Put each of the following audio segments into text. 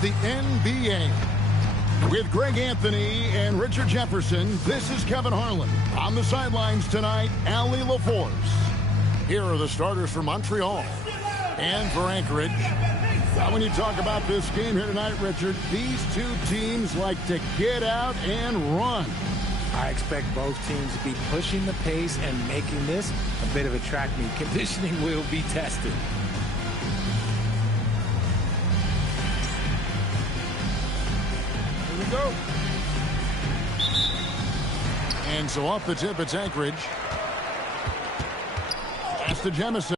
It's the NBA. With Greg Anthony and Richard Jefferson, this is Kevin Harlan. On the sidelines tonight, Allie LaForce. Here are the starters for Montreal and for Anchorage. Now, when you talk about this game here tonight, Richard, these two teams like to get out and run. I expect both teams to be pushing the pace and making this a bit of a track meet. Conditioning will be tested. Here we go. And so off the tip, it's Anchorage. Pass to Jemison.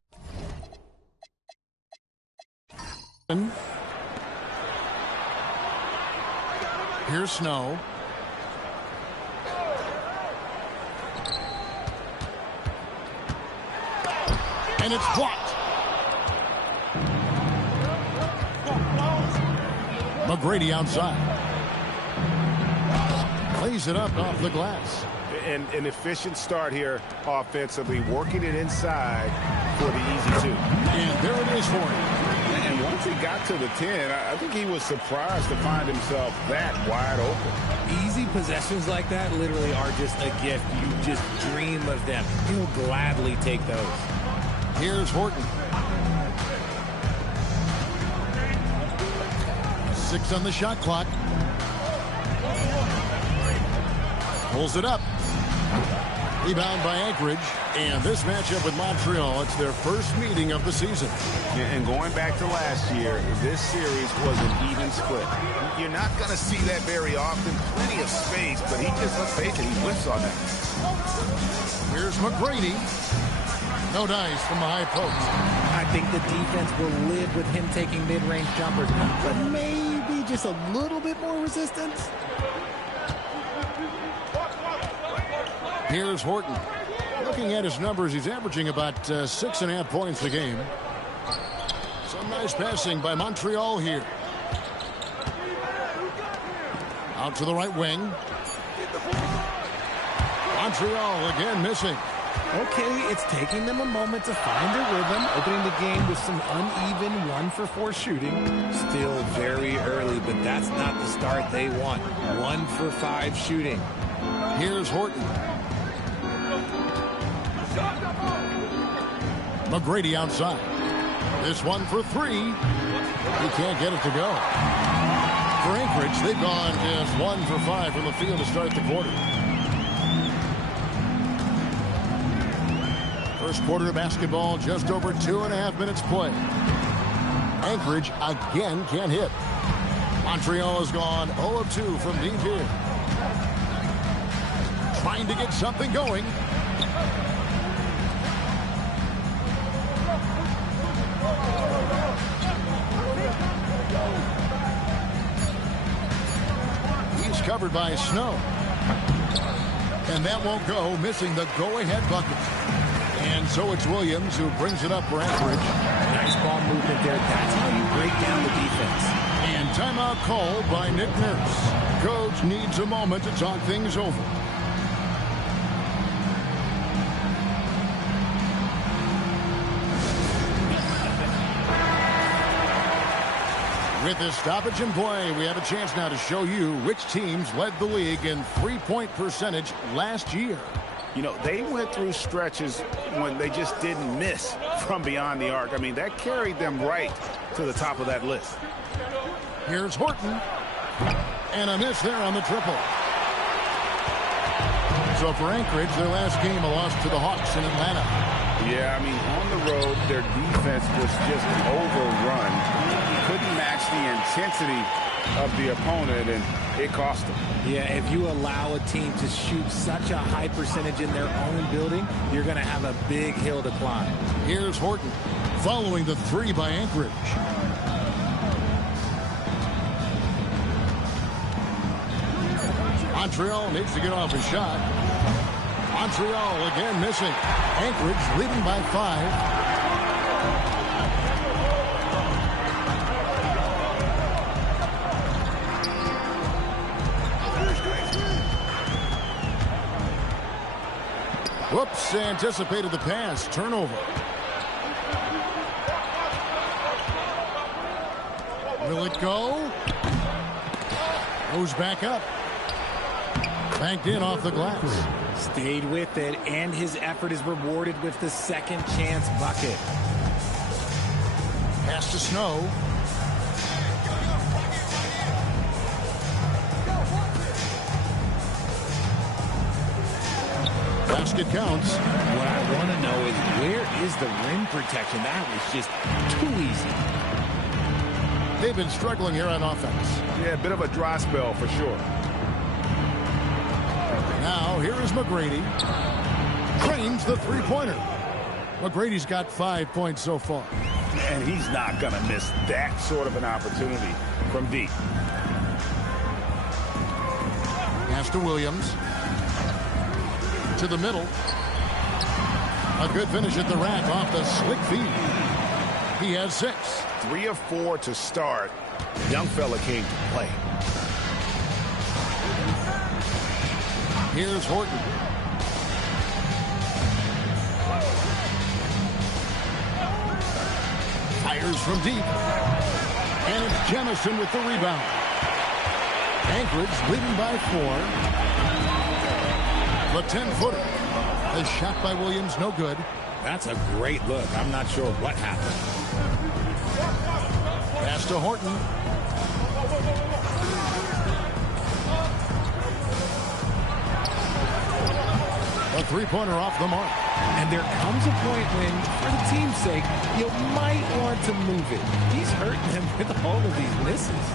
Here's Snow. And it's blocked. McGrady outside. Plays it up off the glass. An efficient start here offensively, working it inside for the easy two. And there it is for him. And once he got to the 10, I think he was surprised to find himself that wide open. Easy possessions like that literally are just a gift. You just dream of them. He'll gladly take those. Here's Horton. 6 on the shot clock. Pulls it up. Rebound by Anchorage. And this matchup with Montreal, it's their first meeting of the season. And going back to last year, this series was an even split. You're not going to see that very often. Plenty of space, but he just, let's face it, he whiffs on that. Here's McGrady. No dice from the high post. I think the defense will live with him taking mid-range jumpers, but maybe just a little bit more resistance. Here's Horton. Looking at his numbers, he's averaging about 6.5 points a game. Some nice passing by Montreal here. Out to the right wing. Montreal again missing. Okay, it's taking them a moment to find their rhythm, opening the game with some uneven 1-for-4 shooting. Still very early, but that's not the start they want. 1-for-5 shooting. Here's Horton. McGrady outside. This one for 3. He can't get it to go. For Anchorage, they've gone just 1 for 5 from the field to start the quarter. First quarter of basketball, just over 2.5 minutes play. Anchorage again can't hit. Montreal has gone 0 of 2 from deep here. Trying to get something going. He's covered by Snow. And that won't go, missing the go-ahead bucket. And so it's Williams who brings it up for Anchorage. Nice ball movement there. That's how you break down the defense. And timeout called by Nick Nurse. Coach needs a moment to talk things over. With this stoppage in play, we have a chance now to show you which teams led the league in three-point percentage last year. You know, they went through stretches when they just didn't miss from beyond the arc. I mean, that carried them right to the top of that list. Here's Horton. And a miss there on the triple. So for Anchorage, their last game, a loss to the Hawks in Atlanta. Yeah, I mean, on the road, their defense was just overrun. Couldn't match the intensity of the opponent, and it cost them. Yeah, if you allow a team to shoot such a high percentage in their own building, you're going to have a big hill to climb. Here's Horton following the 3 by Anchorage. Montreal needs to get off his shot. Montreal again missing. Anchorage leading by 5. Whoops, anticipated the pass. Turnover. Will it go? Goes back up. Banked in off the glass. Stayed with it, and his effort is rewarded with the second chance bucket. Pass to Snow. Basket counts. What I want to know is, where is the rim protection? That was just too easy. They've been struggling here on offense. Yeah, a bit of a dry spell for sure. Now, here is McGrady. Trains the three-pointer. McGrady's got 5 points so far. And he's not going to miss that sort of an opportunity from deep. Pass to Williams. To the middle. A good finish at the rack off the slick feed. He has 6. 3 of 4 to start. Young fella came to play. Here's Horton. Fires from deep. And it's Jemison with the rebound. Anchorage leading by 4. The 10-footer. The shot by Williams, no good. That's a great look. I'm not sure what happened. Pass to Horton. A three-pointer off the mark. And there comes a point when, for the team's sake, you might want to move it. He's hurting them with all of these misses.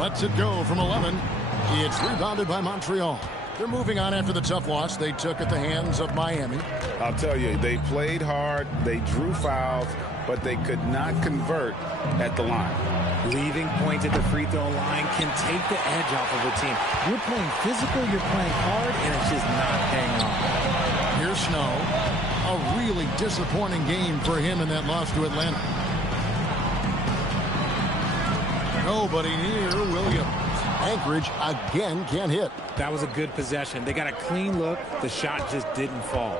Lets it go from 11. It's rebounded by Montreal. They're moving on after the tough loss they took at the hands of Miami. I'll tell you, they played hard, they drew fouls, but they could not convert at the line. Leaving points at the free throw line can take the edge off of a team. You're playing physical, you're playing hard, and it's just not paying off. Here's Snow. A really disappointing game for him in that loss to Atlanta. Nobody near Williams. Anchorage again can't hit. That was a good possession. They got a clean look. The shot just didn't fall.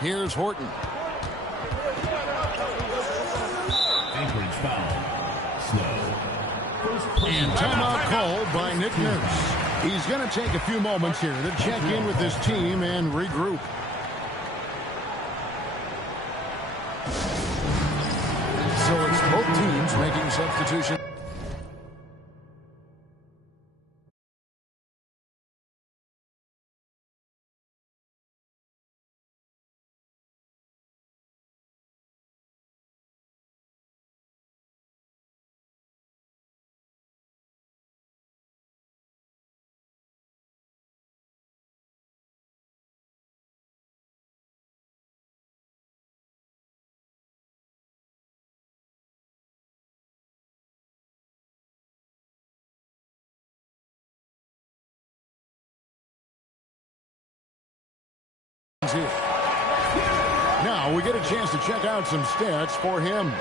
Here's Horton. Anchorage foul. Snow. And timeout called by Nick Nurse. He's going to take a few moments here to check in with his team and regroup. So it's both teams making substitutions. Here. Now we get a chance to check out some stats for him.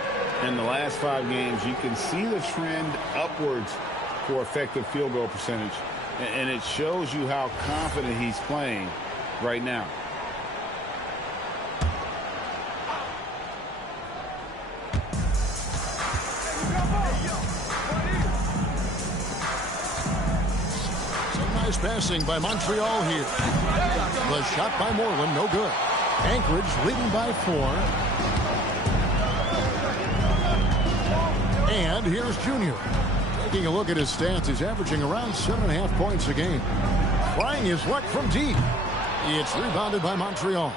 In the last 5 games, you can see the trend upwards for effective field goal percentage, and it shows you how confident he's playing right now. Nice passing by Montreal here. The shot by Moreland, no good. Anchorage leading by 4. And here's Junior. Taking a look at his stats, he's averaging around 7.5 points a game. Trying his luck from deep. It's rebounded by Montreal.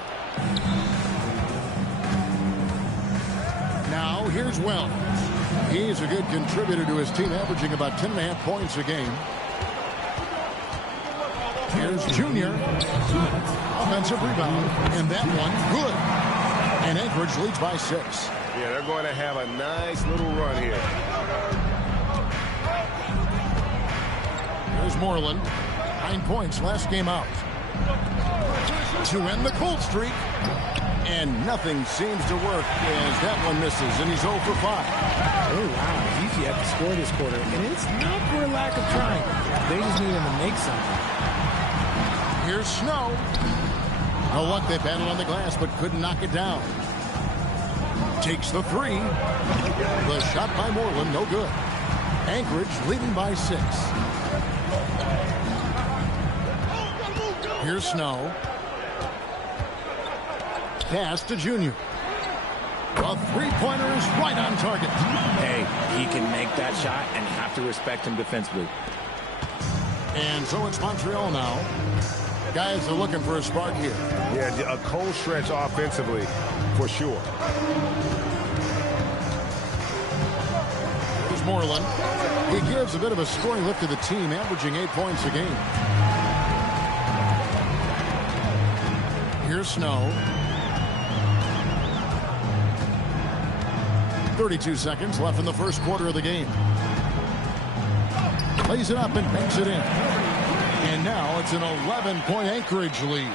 Now here's Wells. He's a good contributor to his team, averaging about 10.5 points a game. Here's Junior. Offensive rebound. And that one, good. And Anchorage leads by 6. Yeah, they're going to have a nice little run here. Here's Moreland. 9 points last game out. To end the cold streak. And nothing seems to work as that one misses. And he's 0 for 5. Oh, wow. He's yet to score this quarter. And it's not for a lack of trying. They just need him to make something. Here's Snow. No luck, they battled on the glass, but couldn't knock it down. Takes the three. The shot by Moreland, no good. Anchorage leading by 6. Here's Snow. Pass to Junior. The three-pointer is right on target. Hey, he can make that shot and have to respect him defensively. And so it's Montreal now. Guys are looking for a spark here. Yeah, a cold stretch offensively, for sure. Here's Moreland. He gives a bit of a scoring lift to the team, averaging 8 points a game. Here's Snow. 32 seconds left in the first quarter of the game. Lays it up and banks it in. And now it's an 11-point Anchorage lead.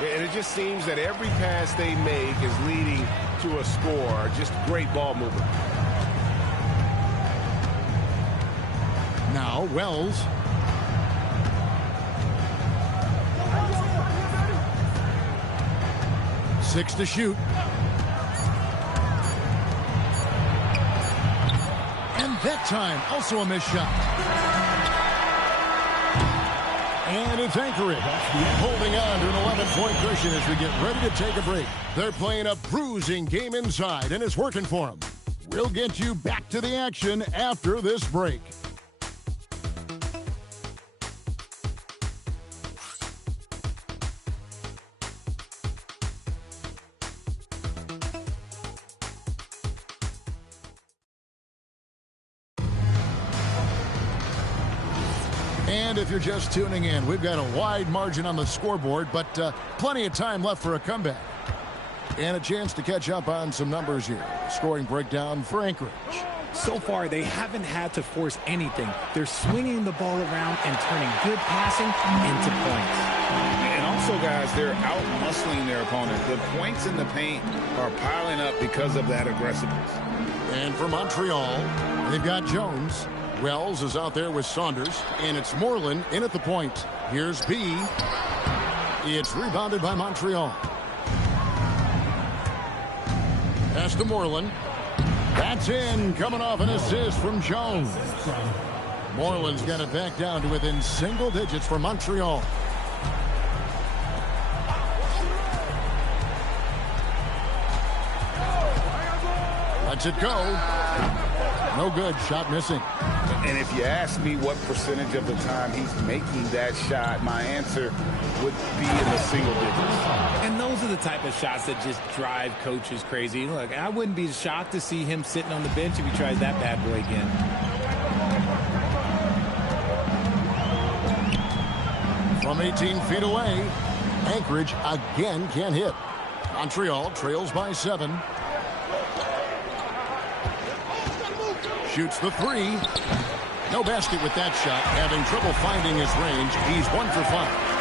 And it just seems that every pass they make is leading to a score. Just great ball movement. Now Wells. Six to shoot. And that time, also a missed shot. And it's Anchorage holding on to an 11-point cushion as we get ready to take a break. They're playing a bruising game inside, and it's working for them. We'll get you back to the action after this break. And if you're just tuning in, we've got a wide margin on the scoreboard, but plenty of time left for a comeback. And a chance to catch up on some numbers here. Scoring breakdown for Anchorage. So far, they haven't had to force anything. They're swinging the ball around and turning good passing into points. And also, guys, they're out-muscling their opponent. The points in the paint are piling up because of that aggressiveness. And for Montreal, they've got Jones. Wells is out there with Saunders, and it's Moreland in at the point. Here's B. It's rebounded by Montreal. Pass to Moreland. That's in, coming off an assist from Jones. Moreland's got it back down to within single digits for Montreal. Lets it go. No good. Shot missing. And if you ask me what percentage of the time he's making that shot, my answer would be in the single digits. And those are the type of shots that just drive coaches crazy. Look, I wouldn't be shocked to see him sitting on the bench if he tries that bad boy again. From 18 feet away, Anchorage again can't hit. Montreal trails by 7. Shoots the three. No basket with that shot. Having trouble finding his range. He's 1 for 5.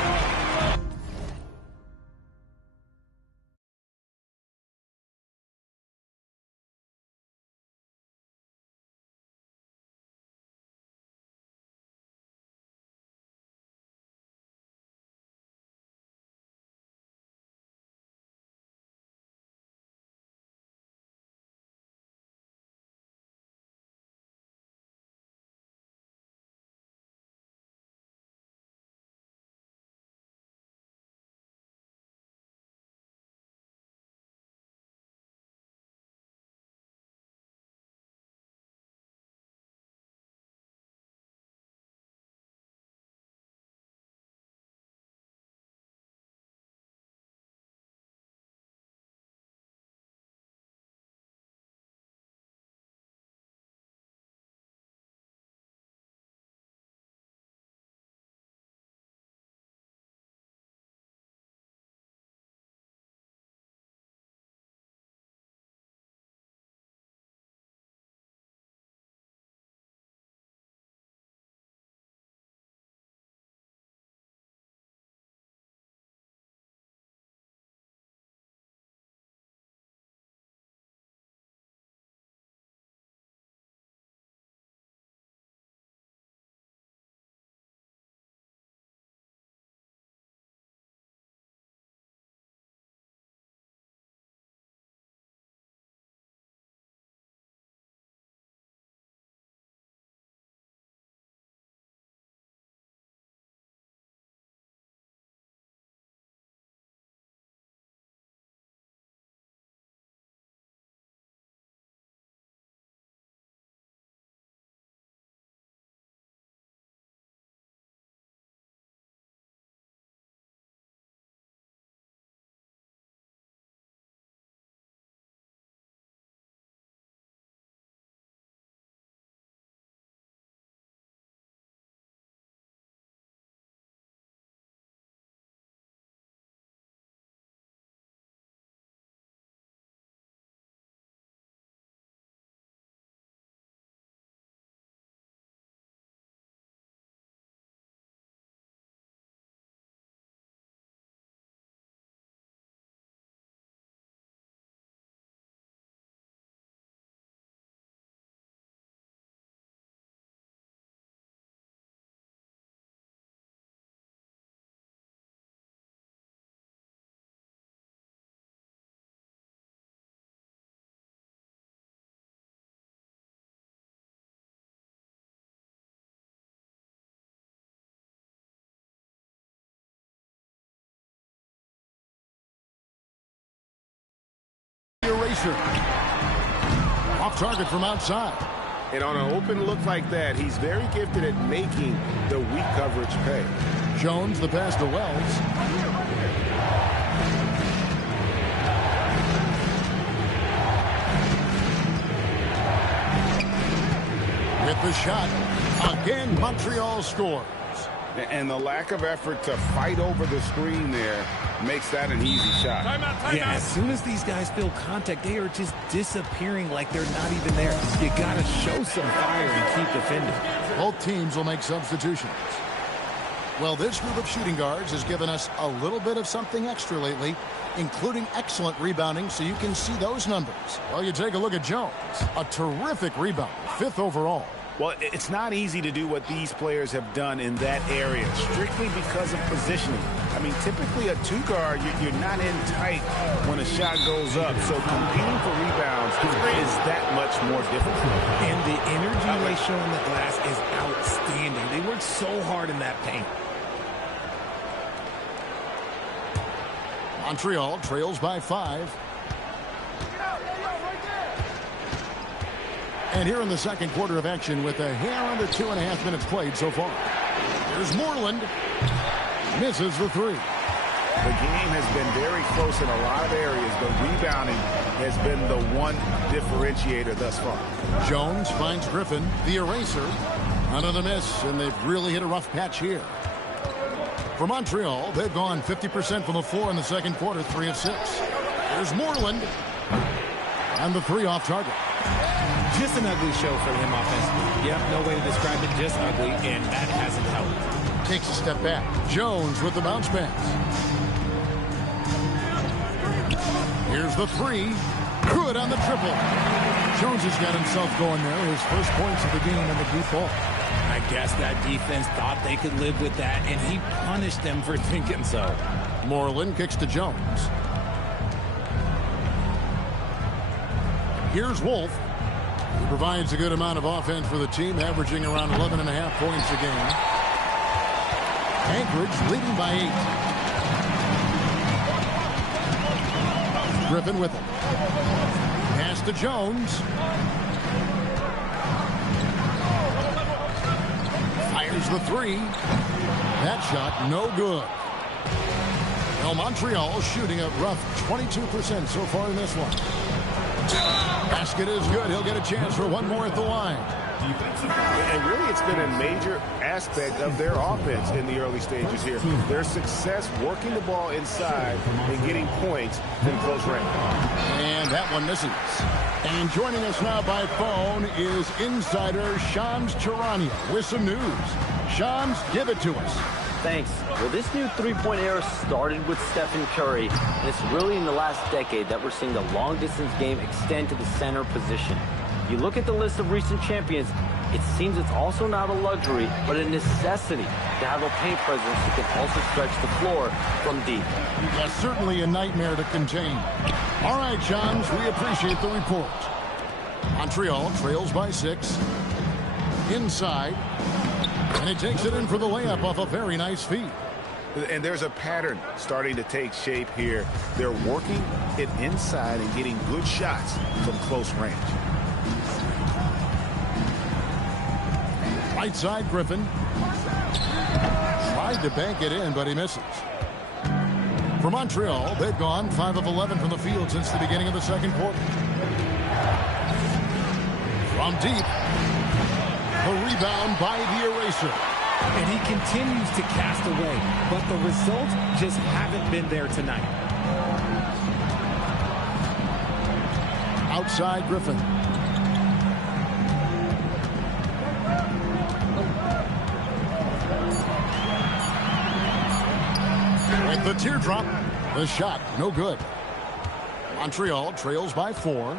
eraser. Off target from outside. And on an open look like that, he's very gifted at making the weak coverage pay. Jones, the pass to Wells. With the shot. Again, Montreal scores. And the lack of effort to fight over the screen there makes that an easy shot. Yeah, as soon as these guys feel contact, they are just disappearing like they're not even there. You got to show some fire and keep defending. Both teams will make substitutions. Well, this group of shooting guards has given us a little bit of something extra lately, including excellent rebounding, so you can see those numbers. Well, you take a look at Jones. A terrific rebound, 5th overall. Well, it's not easy to do what these players have done in that area, strictly because of positioning. I mean, typically a 2-guard, you're not in tight when a shot goes up, so competing for rebounds is that much more difficult. And the energy they show on the glass is outstanding. They work so hard in that paint. Montreal trails by 5. And here in the second quarter of action with a hair under 2.5 minutes played so far. Here's Moreland. Misses the 3. The game has been very close in a lot of areas, but rebounding has been the one differentiator thus far. Jones finds Griffin, the eraser. Another miss, and they've really hit a rough patch here. For Montreal, they've gone 50% from the floor in the second quarter, 3 of 6. Here's Moreland. And the 3 off target. Just an ugly show for him offensively. Yep, no way to describe it, just ugly, and that hasn't helped. Takes a step back. Jones with the bounce pass. Here's the 3. Good on the triple. Jones has got himself going there. His first points of the game in the deep ball. I guess that defense thought they could live with that, and he punished them for thinking so. Moreland kicks to Jones. Here's Wolf. He provides a good amount of offense for the team, averaging around 11.5 points a game. Anchorage leading by 8. Griffin with it. Pass to Jones. Fires the 3. That shot no good. Well, Montreal shooting a rough 22% so far in this one. Basket is good. He'll get a chance for one more at the line. And really, it's been a major aspect of their offense in the early stages here. Their success working the ball inside and getting points from close range. And that one misses. And joining us now by phone is insider Shams Charania with some news. Shams, give it to us. Thanks. Well, this new three-point era started with Stephen Curry, and it's really in the last decade that we're seeing the long-distance game extend to the center position. You look at the list of recent champions, it seems it's also not a luxury, but a necessity to have a paint presence that can also stretch the floor from deep. That's certainly a nightmare to contain. All right, Shams, we appreciate the report. Montreal trails by 6. Inside. And he takes it in for the layup off a very nice feed. And there's a pattern starting to take shape here. They're working it inside and getting good shots from close range. Right side, Griffin. Tried to bank it in, but he misses. For Montreal, they've gone 5 of 11 from the field since the beginning of the second quarter. From deep. The rebound by the eraser. And he continues to cast away, but the results just haven't been there tonight. Outside Griffin. With the teardrop, the shot, no good. Montreal trails by 4.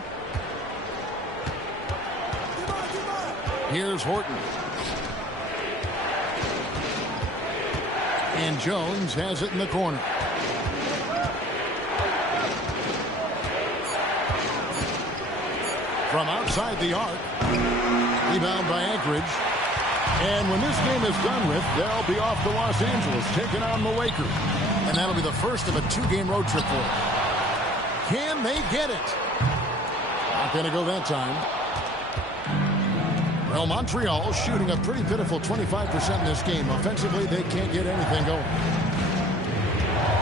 Here's Horton. And Jones has it in the corner. From outside the arc. Rebound by Anchorage. And when this game is done with, they'll be off to Los Angeles, taking on the Lakers. And that'll be the first of a 2-game road trip for them. Can they get it? Not going to go that time. Well, Montreal shooting a pretty pitiful 25% in this game. Offensively, they can't get anything going.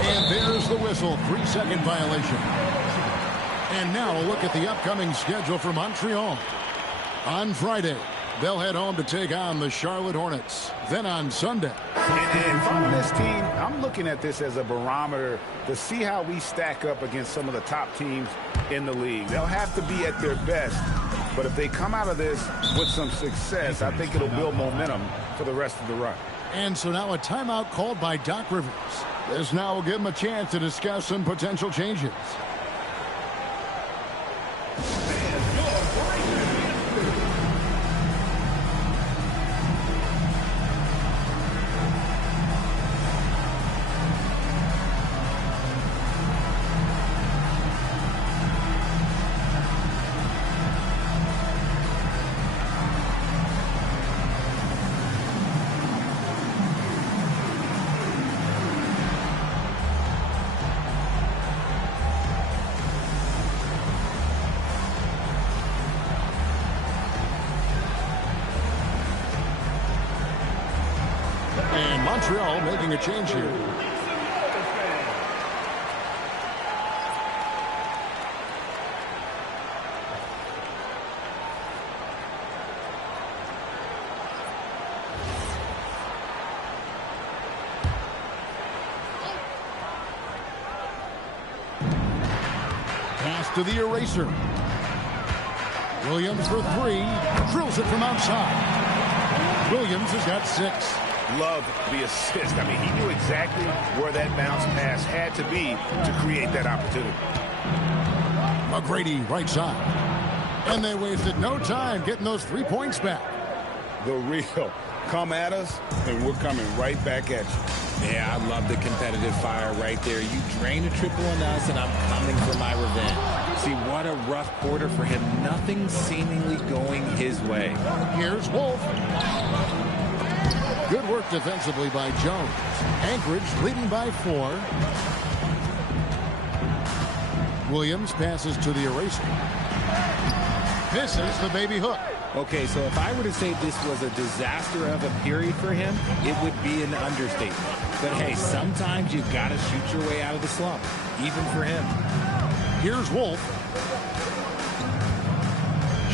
And there's the whistle. 3-second violation. And now a look at the upcoming schedule for Montreal. On Friday, they'll head home to take on the Charlotte Hornets. Then on Sunday. And from this team, I'm looking at this as a barometer to see how we stack up against some of the top teams in the league. They'll have to be at their best. But if they come out of this with some success, I think it'll build momentum for the rest of the run. And so now a timeout called by Doc Rivers. This now will give him a chance to discuss some potential changes. And Montreal making a change here. Pass to the eraser. Williams for three. Drills it from outside. Williams has got 6. Love the assist. I mean, he knew exactly where that bounce pass had to be to create that opportunity. McGrady right side. And they wasted no time getting those 3 points back. The real. Come at us, and we're coming right back at you. Yeah, I love the competitive fire right there. You drain a triple on us, and I'm coming for my revenge. See, what a rough quarter for him. Nothing seemingly going his way. Here's Wolf. Good work defensively by Jones. Anchorage leading by 4. Williams passes to the eraser. Misses the baby hook. Okay, so if I were to say this was a disaster of a period for him, it would be an understatement. But hey, sometimes you've got to shoot your way out of the slump, even for him. Here's Wolf.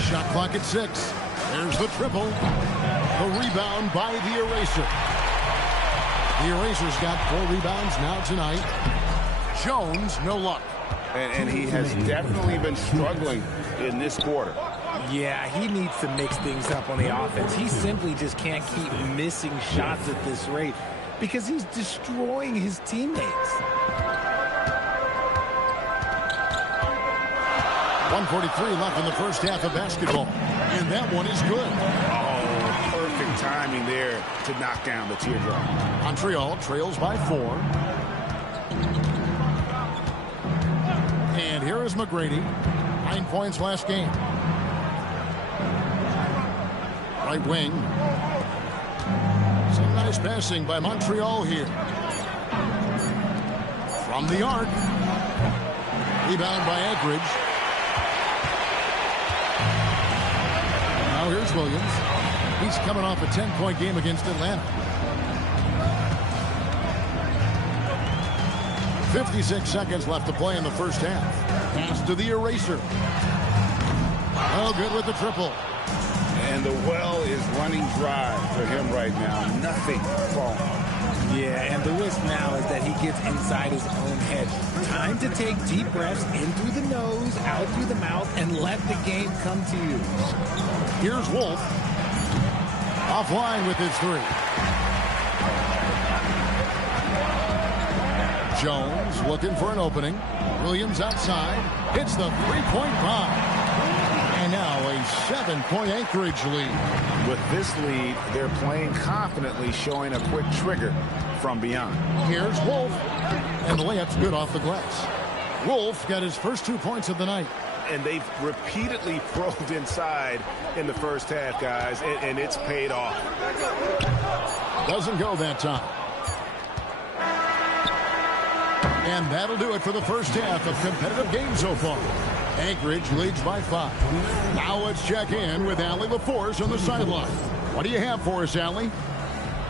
Shot clock at 6. There's the triple. The rebound by the eraser. The eraser's got 4 rebounds now tonight. Jones, no luck. And he has definitely been struggling in this quarter. Yeah, he needs to mix things up on the offense. He simply just can't keep missing shots at this rate because he's destroying his teammates. 1:43 left in the first half of basketball. And that one is good. Oh, perfect timing there to knock down the teardrop. Montreal trails by 4. And here is McGrady. 9 points last game. Right wing. Some nice passing by Montreal here. From the arc. Rebound by Anchorage. Now here's Williams. He's coming off a 10-point game against Atlanta. 56 seconds left to play in the first half. Pass to the eraser. Oh, good with the triple. And the well is running dry for him right now. Nothing falling. Yeah, and the risk now is that he gets inside his own head. Time to take deep breaths in through the nose, out through the mouth, and let the game come to you. Here's Wolf. Offline with his 3. Jones looking for an opening. Williams outside. Hits the 3-point bomb. And now a 7-point Anchorage lead. With this lead, they're playing confidently, showing a quick trigger from beyond. Here's Wolf. And the layup's good off the glass. Wolf got his first 2 points of the night. And they've repeatedly probed inside in the first half, guys, and it's paid off. Doesn't go that time. And that'll do it for the first half of competitive games so far. Anchorage leads by 5. Now let's check in with Allie LaForce on the sideline. What do you have for us, Allie?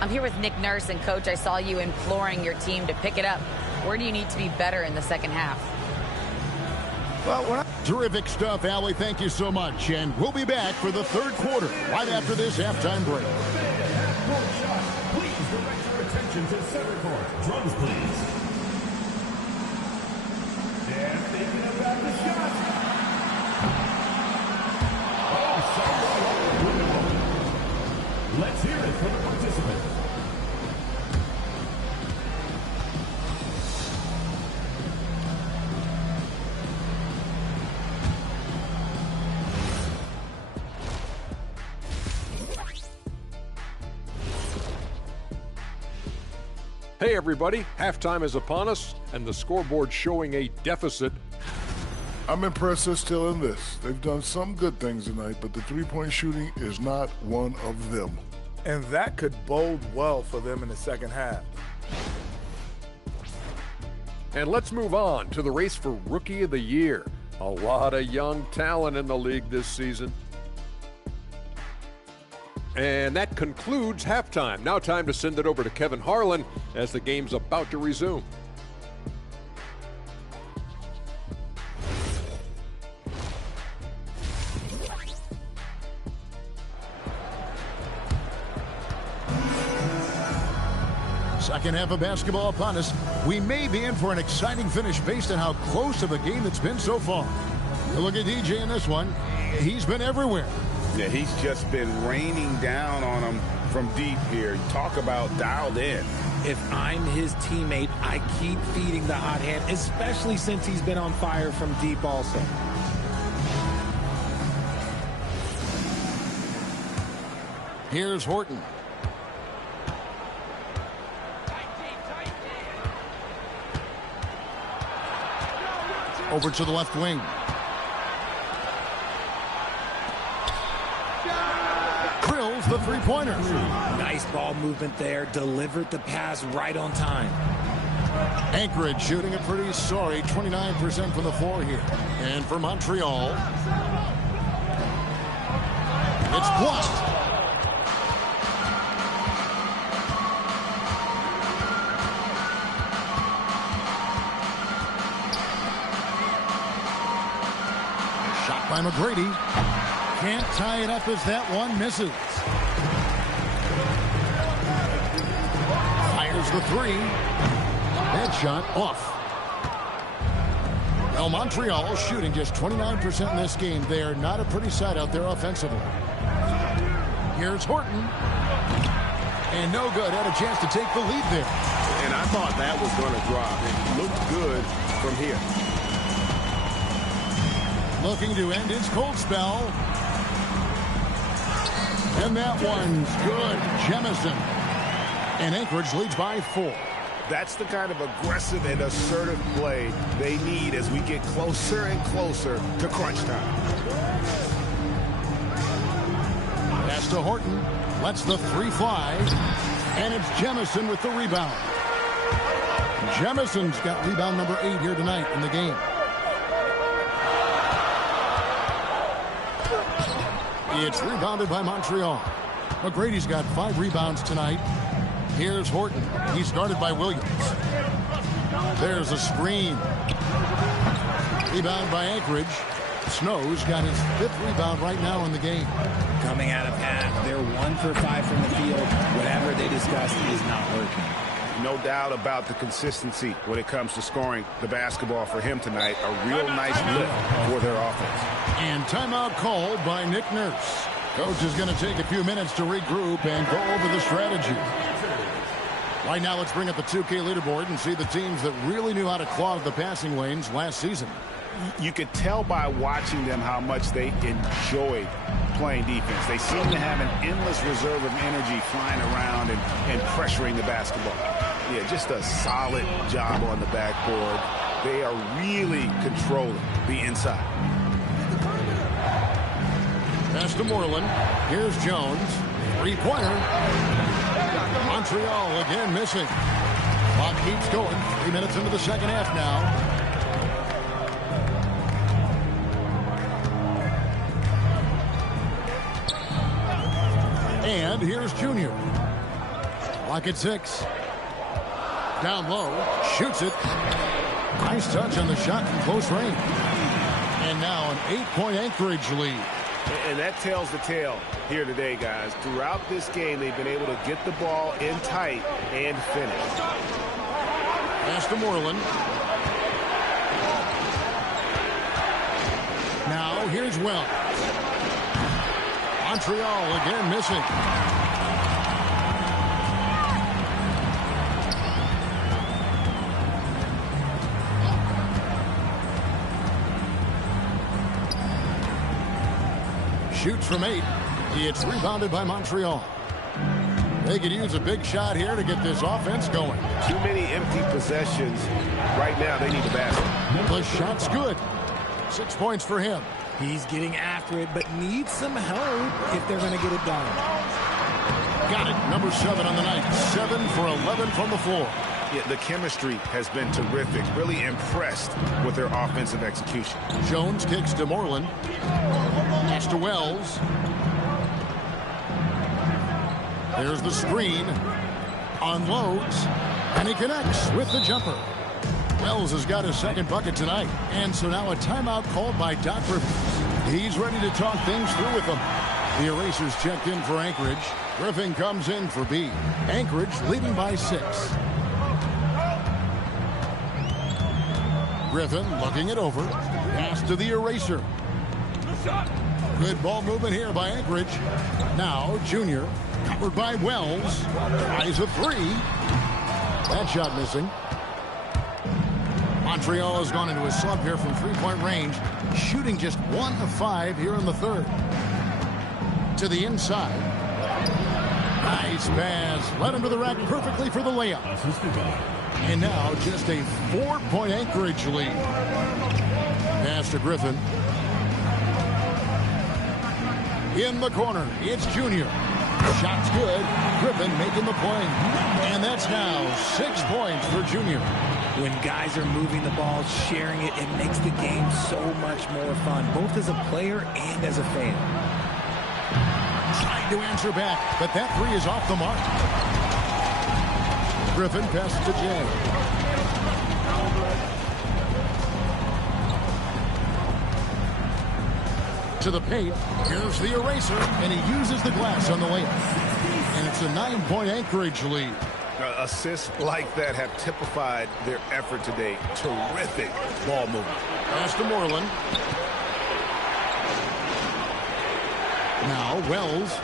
I'm here with Nick Nurse, and Coach, I saw you imploring your team to pick it up. Where do you need to be better in the second half? Well, terrific stuff, Allie. Thank you so much. And we'll be back for the third quarter right after this halftime break. Please direct your attention to center court. Drums, please. They're thinking about the shot. Oh, let's hear it from the participants. Hey everybody, halftime is upon us and the scoreboard showing a deficit. I'm impressed they're still in this. They've done some good things tonight, but the three-point shooting is not one of them. And that could bode well for them in the second half. And let's move on to the race for Rookie of the Year. A lot of young talent in the league this season. And that concludes halftime. Now time to send it over to Kevin Harlan as the game's about to resume. Second half of basketball upon us. We may be in for an exciting finish based on how close of a game it's been so far. Look at DJ in this one. He's been everywhere. Yeah, he's just been raining down on him from deep here. Talk about dialed in. If I'm his teammate, I keep feeding the hot hand, especially since he's been on fire from deep also. Here's Horton. Over to the left wing. Drills the three-pointer. Nice ball movement there. Delivered the pass right on time. Anchorage shooting a pretty sorry 29% from the floor here. And for Montreal, it's blocked. Shot by McGrady. Can't tie it up as that one misses. Fires the three. That shot off. Well, Montreal shooting just 29% in this game. They are not a pretty sight out there offensively. Here's Horton. And no good. Had a chance to take the lead there. And I thought that was going to drop. It looked good from here. Looking to end his cold spell. And that one's good. Jemison. And Anchorage leads by 4. That's the kind of aggressive and assertive play they need as we get closer and closer to crunch time. Pass to Horton. Lets the three fly. And it's Jemison with the rebound. Jemison's got rebound number 8 here tonight in the game. It's rebounded by Montreal. McGrady's got 5 rebounds tonight. Here's Horton. He's guarded by Williams. There's a screen. Rebound by Anchorage. Snow's got his 5th rebound right now in the game. Coming out of half, they're 1 for 5 from the field. Whatever they discussed is not working. No doubt about the consistency when it comes to scoring the basketball for him tonight. A real nice lift for their offense. And timeout called by Nick Nurse. Coach is going to take a few minutes to regroup and go over the strategy. Right now, let's bring up the 2K leaderboard and see the teams that really knew how to clog the passing lanes last season. You could tell by watching them how much they enjoyed playing defense. They seem to have an endless reserve of energy flying around and pressuring the basketball. Yeah, just a solid job on the backboard. They are really controlling the inside. Pass to Moreland. Here's Jones. Three-pointer. Montreal again missing. Clock keeps going. 3 minutes into the second half now. And here's Junior. Clock at 6. Down low. Shoots it. Nice touch on the shot from close range. And now an 8-point Anchorage lead. And that tells the tale here today, guys. Throughout this game, they've been able to get the ball in tight and finish. Pass to Moreland. Now here's Wells. Montreal again missing. Shoots from 8. It's rebounded by Montreal. They could use a big shot here to get this offense going. Too many empty possessions. Right now, they need a basket. The shot's good. 6 points for him. He's getting after it, but needs some help if they're going to get it done. Got it. Number 7 on the night. 7 for 11 from the floor. Yeah, the chemistry has been terrific. Really impressed with their offensive execution. Jones kicks to Moreland. Pass to Wells. There's the screen. Unloads. And he connects with the jumper. Wells has got his second bucket tonight. And so now a timeout called by Doc Rivers. He's ready to talk things through with them. The Erasers checked in for Anchorage. Griffin comes in for B. Anchorage leading by 6. Griffin looking it over. Pass to the Eraser. Good ball movement here by Anchorage. Now Junior covered by Wells. Tries a 3. That shot missing. Montreal has gone into a slump here from three-point range, shooting just 1 of 5 here in the third. To the inside. Nice pass. Led him to the rack perfectly for the layup. And now just a 4-point Anchorage lead. Pass to Griffin. In the corner, it's Junior. Shot's good. Griffin making the play. And that's now 6 points for Junior. When guys are moving the ball, sharing it, it makes the game so much more fun, both as a player and as a fan. Trying to answer back, but that 3 is off the mark. Griffin passes to Jay. To the paint. Here's the Eraser, and he uses the glass on the layup. And it's a 9-point Anchorage lead. Assists like that have typified their effort today. Terrific ball movement. Pass to Moreland. Now Wells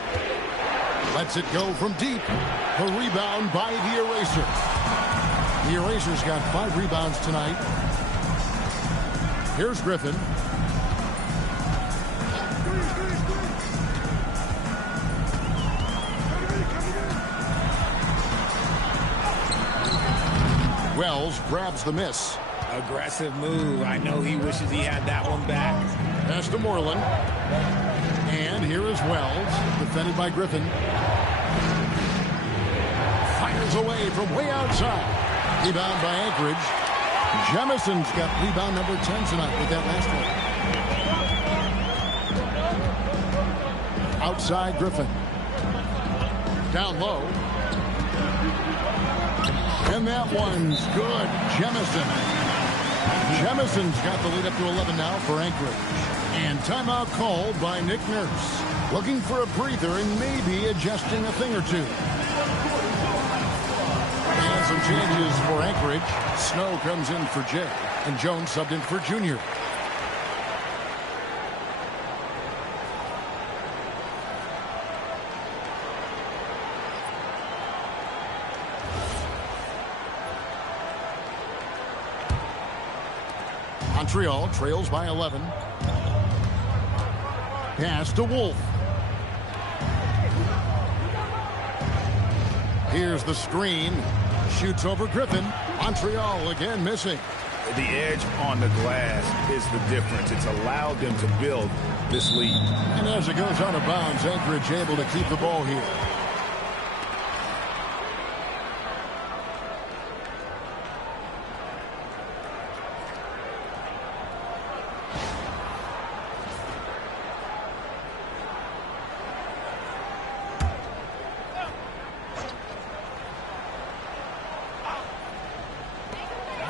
lets it go from deep. A rebound by the Eraser. The Eraser's got 5 rebounds tonight. Here's Griffin. Wells grabs the miss. Aggressive move. I know he wishes he had that one back. Pass to Moreland. And here is Wells, defended by Griffin. Fires away from way outside. Rebound by Anchorage. Jemison's got rebound number 10 tonight with that last one. Outside Griffin. Down low. And that one's good. Jemison's got the lead up to 11 now for Anchorage. And timeout called by Nick Nurse. Looking for a breather and maybe adjusting a thing or two. And some changes for Anchorage. Snow comes in for Jay. And Jones subbed in for Junior. Montreal trails by 11. Pass to Wolf. Here's the screen. Shoots over Griffin. Montreal again missing. The edge on the glass is the difference. It's allowed them to build this lead. And as it goes out of bounds, Anchorage able to keep the ball here.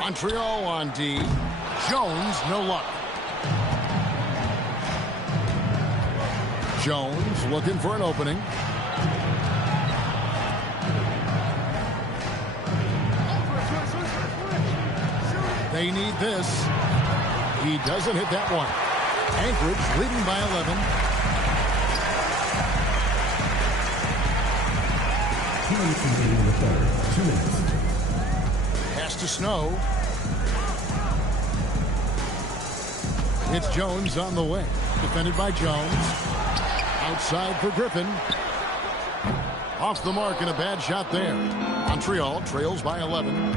Montreal on D. Jones, no luck. Jones looking for an opening. They need this. He doesn't hit that one. Anchorage leading by 11. 2 minutes remaining in the third. 2 minutes. Pass to Snow. It's Jones on the way. Defended by Jones. Outside for Griffin. Off the mark and a bad shot there. Montreal trails by 11.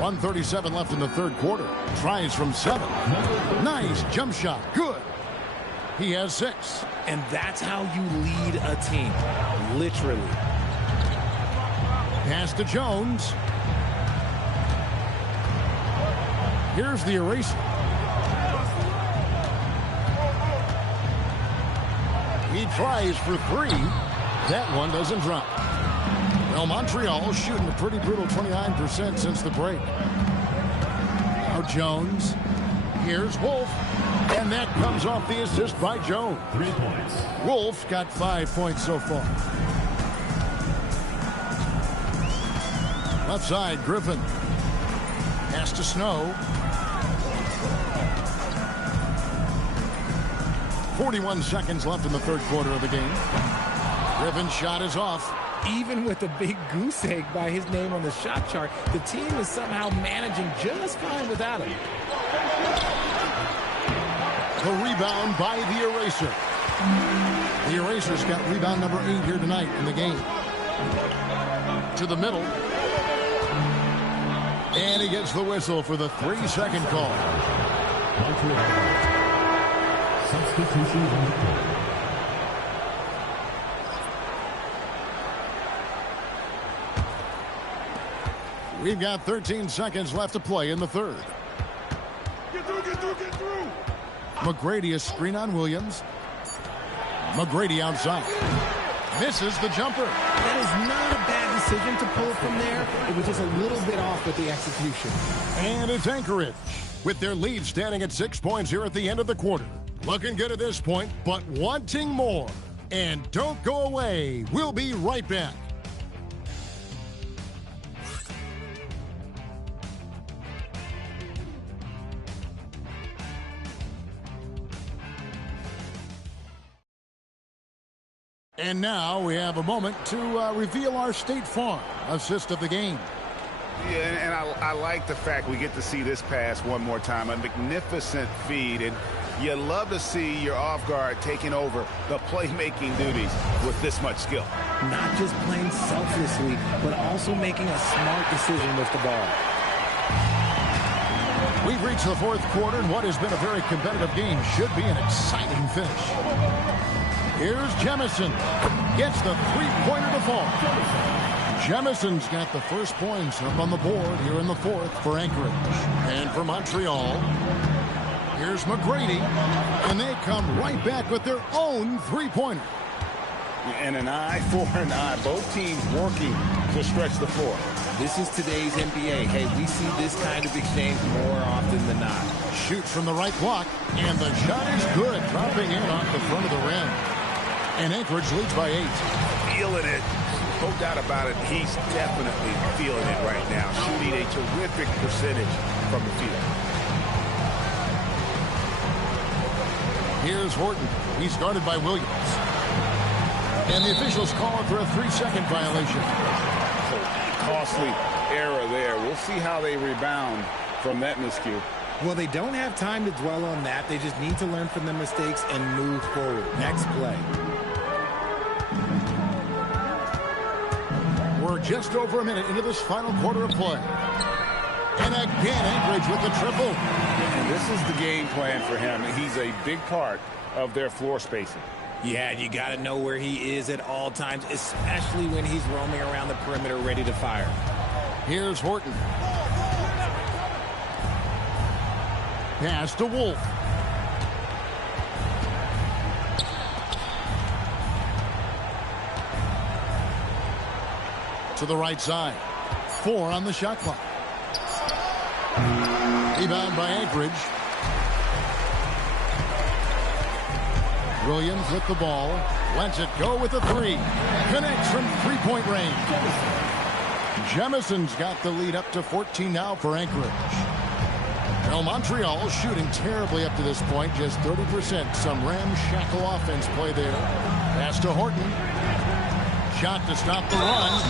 1:37 left in the third quarter. Tries from 7. Nice jump shot. Good. He has 6. And that's how you lead a team. Literally. Pass to Jones. Here's the eraser. He tries for 3. That one doesn't drop. Well, Montreal shooting a pretty brutal 29% since the break. Now Jones. Here's Wolf. And that comes off the assist by Jones. 3 points. Wolf got 5 points so far. Left side, Griffin. Pass to Snow. 41 seconds left in the third quarter of the game. Griffin's shot is off. Even with a big goose egg by his name on the shot chart, the team is somehow managing just fine without him. The rebound by the eraser. The eraser's got rebound number 8 here tonight in the game. To the middle. And he gets the whistle for the 3-second call. Substitution on the court. We've got 13 seconds left to play in the third. Get through, get through, get through. McGrady, a screen on Williams. McGrady outside. Misses the jumper. That is not a bad decision to pull it from there. It was just a little bit off with the execution. And it's Anchorage with their lead standing at 6 points here at the end of the quarter. Looking good at this point, but wanting more. And don't go away. We'll be right back. And now we have a moment to reveal our State Farm assist of the game. Yeah, and I like the fact we get to see this pass one more time. A magnificent feed, and you love to see your off guard taking over the playmaking duties with this much skill. Not just playing selflessly, but also making a smart decision with the ball. We've reached the fourth quarter, and what has been a very competitive game should be an exciting finish. Here's Jemison. Gets the three-pointer to fall. Jemison's got the first points up on the board here in the fourth for Anchorage. And for Montreal, here's McGrady. And they come right back with their own three-pointer. And an eye for an eye. Both teams working to stretch the floor. This is today's NBA. Hey, we see this kind of exchange more often than not. Shoots from the right block, and the shot is good, dropping in off the front of the rim. And Anchorage leads by 8. Feeling it. No doubt about it. He's definitely feeling it right now. Shooting a terrific percentage from the field. Here's Horton. He's guarded by Williams. And the officials call for a 3-second violation. Costly error there. We'll see how they rebound from that miscue. Well, they don't have time to dwell on that. They just need to learn from their mistakes and move forward. Next play. We're just over a minute into this final quarter of play. And again, Anchorage with the triple. And this is the game plan for him. He's a big part of their floor spacing. Yeah, you got to know where he is at all times, especially when he's roaming around the perimeter ready to fire. Here's Horton. Pass to Wolf. to the right side. 4 on the shot clock. Rebound by Anchorage. Williams with the ball. Lets it go with a 3. Connects from three-point range. Jemison's got the lead up to 14 now for Anchorage. Well, Montreal shooting terribly up to this point, just 30%. Some ramshackle offense play there. Pass to Horton. Shot to stop the run.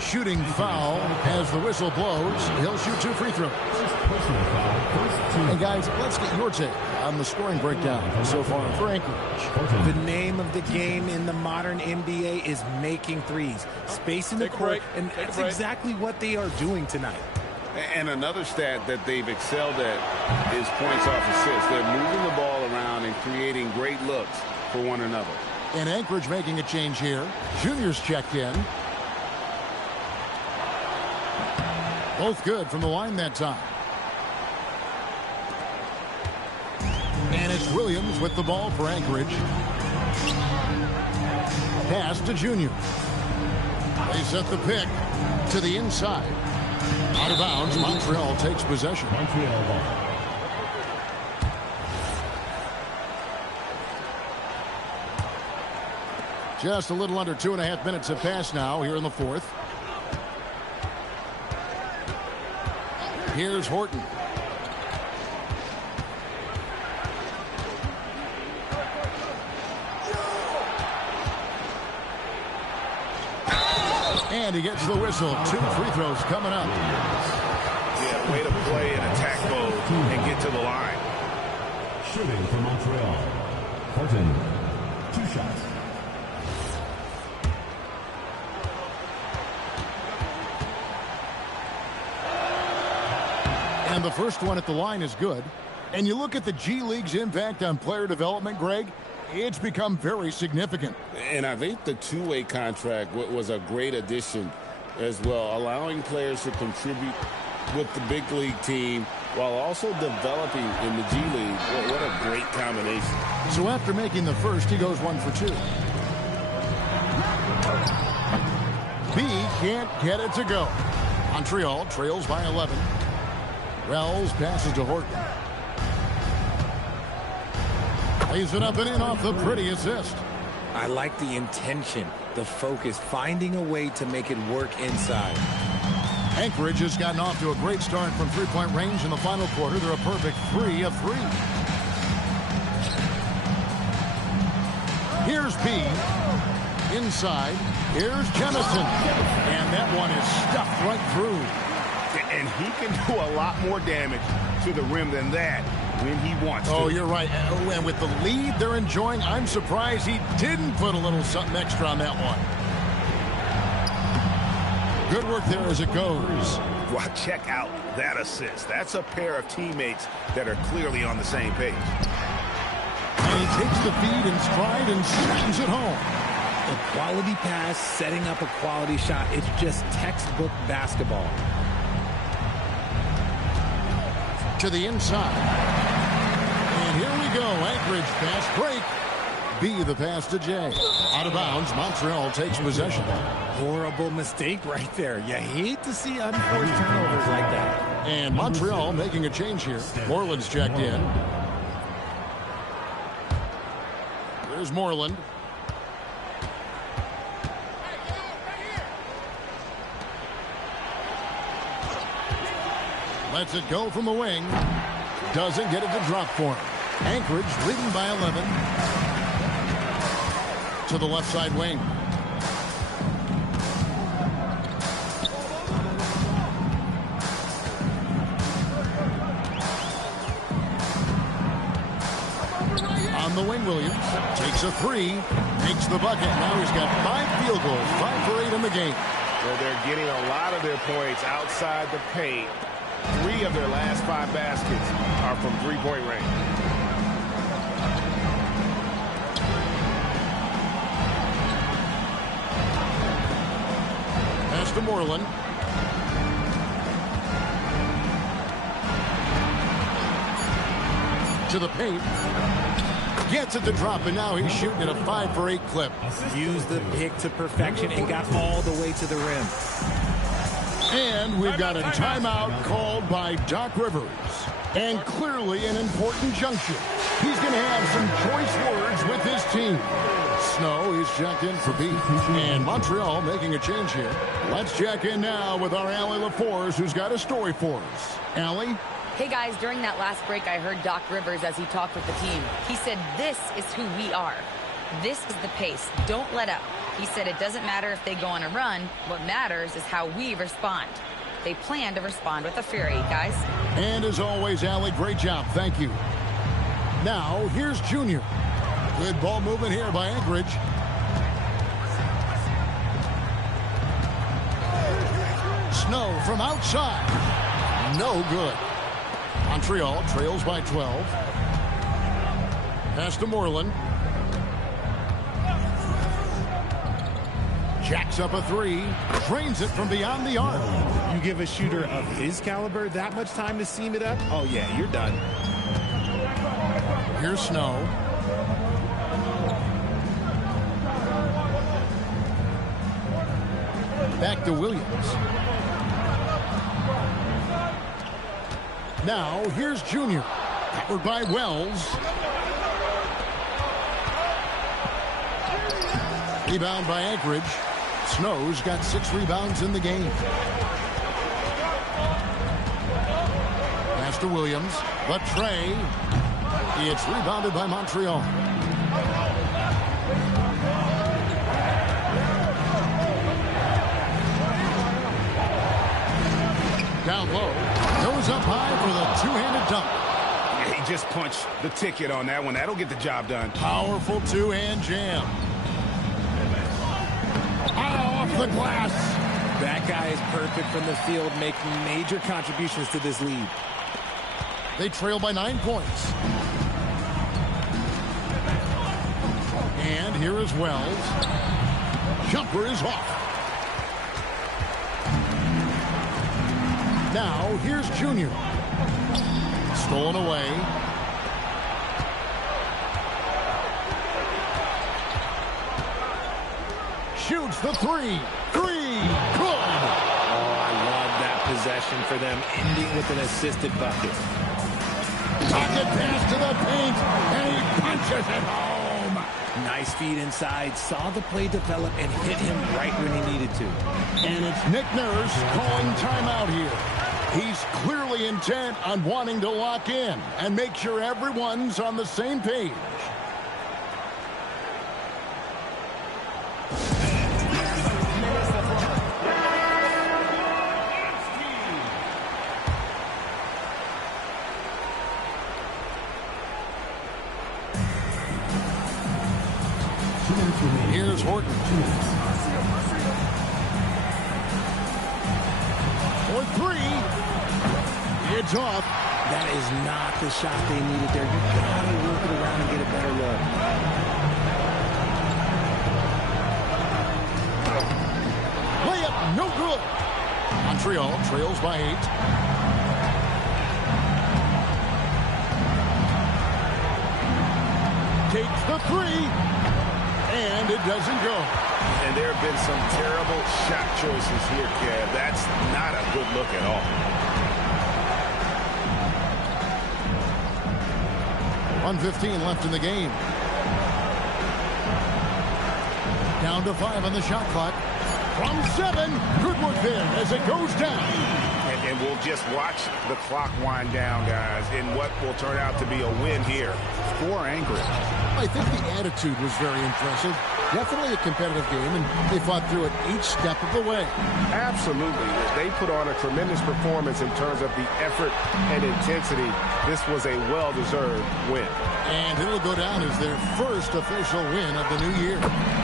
Shooting foul as the whistle blows. He'll shoot 2 free throws. Hey, guys, let's get your take on the scoring breakdown so far for Anchorage. The name of the game in the modern NBA is making threes. Space in the court, and that's exactly what they are doing tonight. And another stat that they've excelled at is points off assists. They're moving the ball around and creating great looks for one another. And Anchorage making a change here. Junior's checked in. Both good from the line that time. And it's Williams with the ball for Anchorage. Pass to Junior. They set the pick to the inside. Out of bounds, Montreal takes possession. Montreal ball. Just a little under 2.5 minutes have passed now here in the fourth. Here's Horton. And he gets the whistle. 2 free throws coming up. Yeah, way to play in attack mode and get to the line. Shooting for Montreal. Horton. 2 shots. And the first one at the line is good. And you look at the G League's impact on player development, Greg, it's become very significant. And I think the two-way contract was a great addition as well, allowing players to contribute with the big league team while also developing in the G League. What a great combination. So after making the first, he goes 1 for 2. B can't get it to go. Montreal trails by 11. Wells passes to Horton. Lays it up and in off the pretty assist. I like the intention, the focus, finding a way to make it work inside. Anchorage has gotten off to a great start from three-point range in the final quarter. They're a perfect 3 of 3. Here's B. Inside. Here's Jemison. And that one is stuffed right through. And he can do a lot more damage to the rim than that when he wants to. Oh, you're right. And with the lead they're enjoying, I'm surprised he didn't put a little something extra on that one. Good work there as it goes. Well, check out that assist. That's a pair of teammates that are clearly on the same page. And he takes the feed in stride and slams it home. A quality pass, setting up a quality shot. It's just textbook basketball. To the inside. And here we go. Anchorage fast break. B the pass to J. Out of bounds. Montreal takes possession. Horrible mistake right there. You hate to see unforced turnovers like that. And Montreal making a change here. Moreland's checked in. There's Moreland. Lets it go from the wing. Doesn't get it to drop for him. Anchorage leading by 11. To the left side wing. On the wing, Williams takes a 3. Makes the bucket. Now he's got 5 field goals. 5 for 8 in the game. Well, they're getting a lot of their points outside the paint. 3 of their last 5 baskets are from three-point range. Pass to Moreland. To the paint. Gets it to drop, and now he's shooting at a 5 for 8 clip. Used the pick to perfection and got all the way to the rim. And we've got a timeout called by Doc Rivers. And clearly an important juncture. He's going to have some choice words with his team. Snow is checked in for B. And Montreal making a change here. Let's check in now with our Allie LaForce, who's got a story for us. Allie? Hey, guys, during that last break, I heard Doc Rivers as he talked with the team. He said, this is who we are. This is the pace. Don't let up. He said it doesn't matter if they go on a run. What matters is how we respond. They plan to respond with a fury, guys. And as always, Allie, great job. Thank you. Now, here's Junior. Good ball movement here by Anchorage. Snow from outside. No good. Montreal trails by 12. Pass to Moreland. Jacks up a 3. Drains it from beyond the arc. You give a shooter of his caliber that much time to seam it up? Oh, yeah, you're done. Here's Snow. Back to Williams. Now, here's Junior. Covered by Wells. Rebound by Anchorage. Snow's got 6 rebounds in the game. Pass to Williams. But Trey. It's rebounded by Montreal. Down low. Goes up high for the two-handed dunk. Yeah, he just punched the ticket on that one. That'll get the job done. Powerful two-hand jam. Off the glass. That guy is perfect from the field, making major contributions to this lead. They trail by 9 points. And here is Wells. Jumper is off. Now, here's Junior. Stolen away. Shoots the 3. 3. Good. Oh, I love that possession for them, ending with an assisted bucket. Pocket pass to the paint, and he punches it home. Nice feed inside, saw the play develop, and hit him right when he needed to. And it's Nick Nurse calling timeout here. He's clearly intent on wanting to lock in and make sure everyone's on the same page. Here's Horton. For 3. It's off. That is not the shot they needed there. You gotta work it around and get a better look. Layup, no good. Montreal trails by 8. Takes the 3. And it doesn't go. And there have been some terrible shot choices here, Kev. That's not a good look at all. 1:15 left in the game. Down to 5 on the shot clock. From 7. Good work there as it goes down. And we'll just watch the clock wind down, guys, in what will turn out to be a win here for Anchorage. I think the attitude was very impressive. Definitely a competitive game, and they fought through it each step of the way. Absolutely. They put on a tremendous performance in terms of the effort and intensity. This was a well-deserved win. And it'll go down as their first official win of the new year.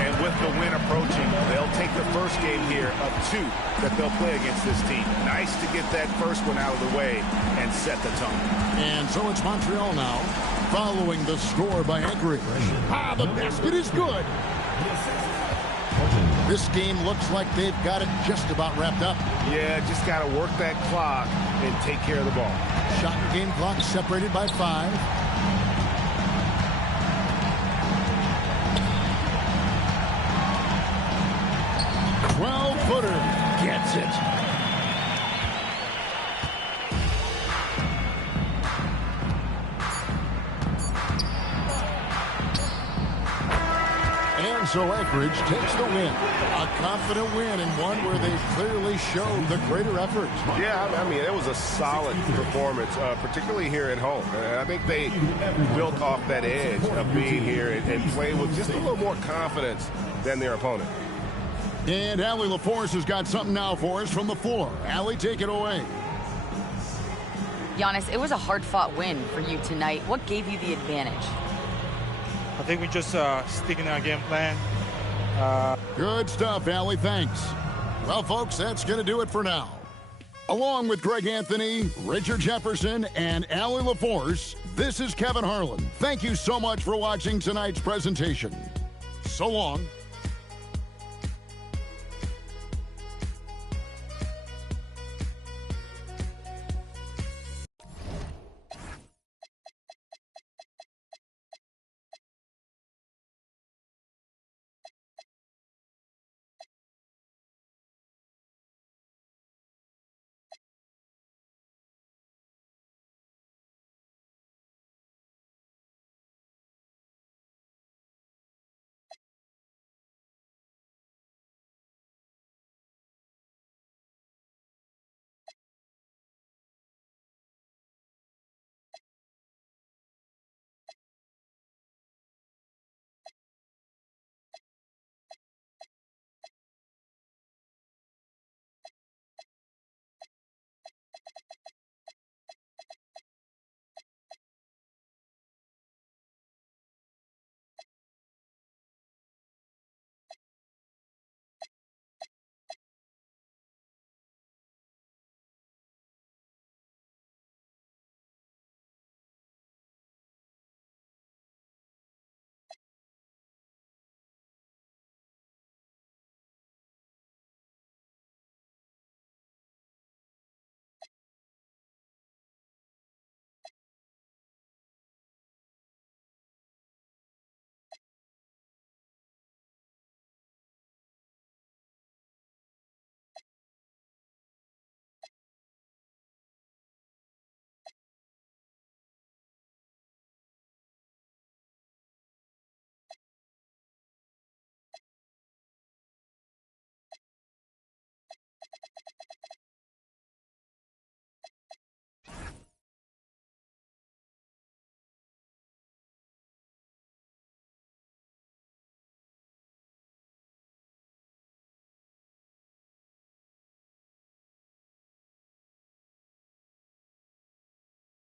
And with the win approaching, they'll take the first game here of 2 that they'll play against this team. Nice to get that first one out of the way and set the tone. And so it's Montreal now, following the score by Anchorage. The basket is good. This game looks like they've got it just about wrapped up. Yeah, just got to work that clock and take care of the ball. Shot and game clock separated by 5. it. And so Eckridge takes the win. A confident win and one where they clearly showed the greater effort. Yeah, I mean, it was a solid performance, particularly here at home. I think they built off that edge of being here and played with just a little more confidence than their opponent. And Allie LaForce has got something now for us from the floor. Allie, take it away. Giannis, it was a hard-fought win for you tonight. What gave you the advantage? I think we just sticking to our game plan. Good stuff, Allie. Thanks. Well, folks, that's going to do it for now. Along with Greg Anthony, Richard Jefferson, and Allie LaForce, this is Kevin Harlan. Thank you so much for watching tonight's presentation. So long.